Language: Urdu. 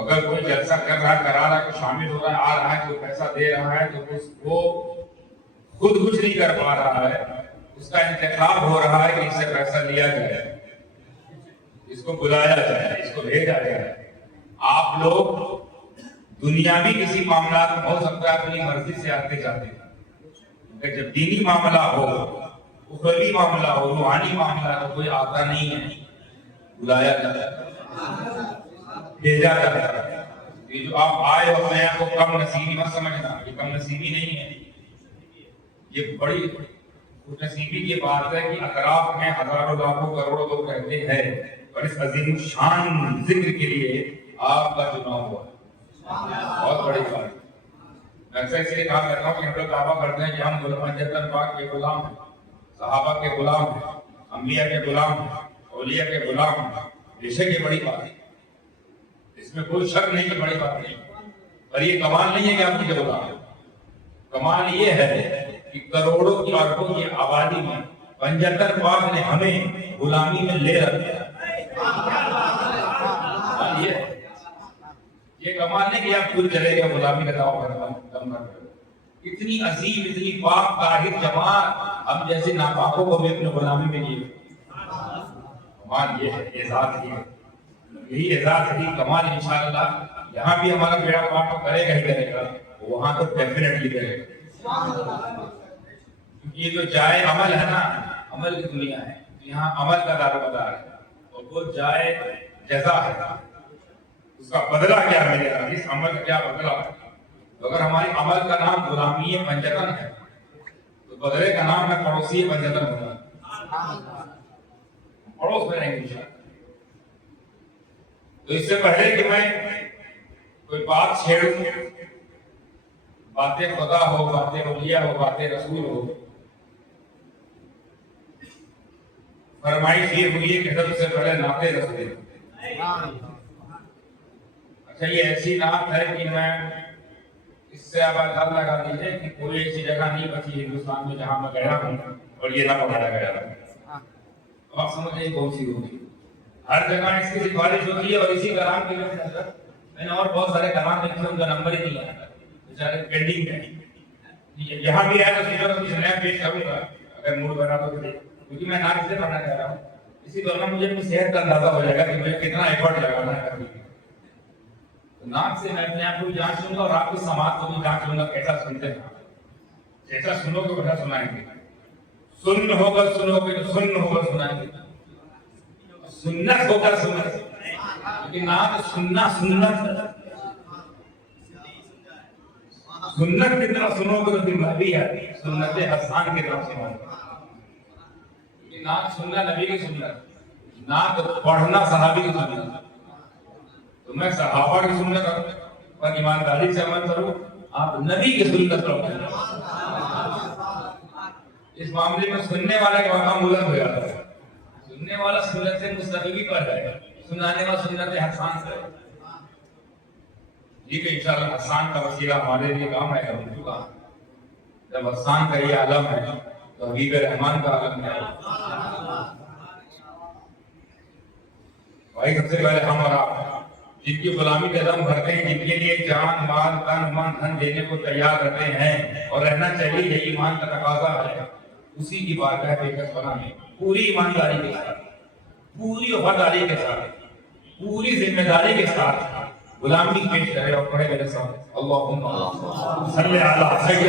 اگر کوئی جلسہ کر رہا ہے، کرا رہا ہے، کوئی شامل ہو رہا ہے، آ رہا ہے، کوئی پیسہ دے رہا ہے، تو اس کو خود کچھ نہیں کر پا رہا ہے، اس کا انتخاب ہو رہا ہے کہ اس سے پیسہ لیا جائے، اس کو بلایا جائے، اس کو بھیجا جائے۔ آپ لوگ دنیاوی کسی معاملات میں ہو سکتا ہے اپنی مرضی سے آتے جاتے ہیں، کہ جب دینی معاملہ ہو، اخروی معاملہ ہو، روحانی معاملہ ہو، کوئی آتا نہیں ہے، بلایا جاتا ہے، بھیجا جاتا ہے۔ یہ جو آپ آئے ہو اپنے آپ کو کم نصیبی مت سمجھنا، یہ کم نصیبی نہیں ہے، یہ بڑی خوش نصیبی کی بات ہے کہ اطراف میں ہزاروں لاکھوں کروڑوں لوگ رہتے ہیں اور اس عظیم شان ذکر کے لیے آپ کا چناؤ ہوا ہے، بہت بڑی بات ہے۔ میں اکثر اس لیے کہا کرتا ہوں کہ ہم لوگ دعویٰ کرتے ہیں کہ ہم حضرت پاک کے غلام ہیں، صحابہ کے غلام ہیں، انبیاء کے غلام ہیں، اولیاء کے غلام ہیں۔ بے شک یہ بڑی بات ہے، اس میں کوئی شک نہیں کہ بڑی بات نہیں، اور یہ کمال نہیں ہے کہ آپ کی غلام ہے۔ کمال یہ ہے کہ کروڑوں کی اربوں کی آبادی میں 75 پاک نے ہمیں غلامی میں لے رکھا۔ یہ کمال نہیں کہ آپ خود چلے گئے غلامی کا دعویٰ کرنا، اتنی عظیم، اتنی پاک طاہر جماعت ہم جیسے ناپاکوں کو بھی اپنے غلامی میں لیے۔ کمال یہ ہے، اعزاز ہی ہے، یہی اعزاز ہے، کمال انشاءاللہ یہاں بھی ہمارا بیڑا پاک کرے گا ہی کرے گا، وہاں تو ڈیفینیٹلی کرے گا۔ کیونکہ یہ جو جائے عمل ہے نا، عمل کی دنیا ہے، یہاں عمل کا دار و مدار ہے، اور وہ جائے جزا ہے، اس کا بدلہ کیا ملے گا، اس عمل کا کیا بدلہ ہے۔ اگر ہماری عمل کا نام غلامی پنجتن ہے تو بدلے کا نام ہے پڑوسی پنجتن ہوگا، پڑوس میں رہیں گے۔ تو اس سے پہلے کہ میں کوئی بات چھیڑوں، باتیں خدا ہو، باتیں اولیاء ہو، باتیں رسول ہو، فرمائش یہ ہوئی ہے کہ سب سے پہلے نعت رسول۔ اچھا، یہ ایسی نعت ہے کہ میں اس سے آپ اندازہ لگا دیجیے کہ کوئی ایسی جگہ نہیں بچی ہندوستان میں جہاں میں گیا ہوں اور یہ نہ پڑھایا گیا ہے۔ تو آپ سمجھیں یہ کون سی ہوگی؟ ہر جگہ اس کی سفارش ہوتی ہے، اور اسی کلام کے لیے میں نے اور بہت سارے کلام لکھے، ان کا نمبر ہی نہیں آیا، بیچارے پینڈنگ ہے۔ یہاں بھی ہے تو سوچا کچھ نیا پیش کروں گا اگر موڈ بنا تو، کیونکہ میں نعت سے پڑھنا چاہ رہا ہوں، اسی دوران مجھے اپنی صحت کا اندازہ ہو جائے گا کہ مجھے کتنا ایفرٹ لگانا ہے کرنے میں۔ نعت سے میں اپنے آپ کو جانچ لوں گا اور آپ کی سماعت کو بھی جانچ لوں گا کیسا سنتے ہیں، جیسا سنو گے ویسا سنائیں گے، سن ہوگا سنو گے تو سن ہوگا سنائیں گے، سنت ہوگا سنت، لیکن نعت سننا سنت سنت کی طرف سنو گے تو دماغی ہے، سنت حسان کی طرف سنو گے۔ نعت سننا نبی کی سنت، نعت پڑھنا صحابی کی سنت۔ تو میں صحابہ کی سنت پر ایمانداری سے عمل کروں، آپ نبی کی سنت پر عمل کریں۔ اس معاملے میں سننے والے کا مقام بلند ہو جاتا ہے، سننے والا سنت سے مستقبی پر ہے، سنانے والا سنت حسان سے۔ ٹھیک ہے، انشاءاللہ حسان کا وسیلہ ہمارے لیے کام ہے گا۔ جب حسان کا یہ عالم ہے تو حبیب رحمان کا عالم ہے۔ بھائی سب سے پہلے ہم اور آپ جن کی غلامی کا دم بھرتے ہیں، جن کے لیے جان مال تن من دھن دینے کو تیار رہتے ہیں اور رہنا چاہیے، یہ ایمان کا تقاضا ہے، اسی کی بارگاہ بے کس بنانے پوری ایمانداری کے ساتھ، پوری وفاداری کے ساتھ، پوری ذمہ داری کے ساتھ غلامی پیش کرے اور پڑھے میرے ساتھ اللہم صلی علی سیدنا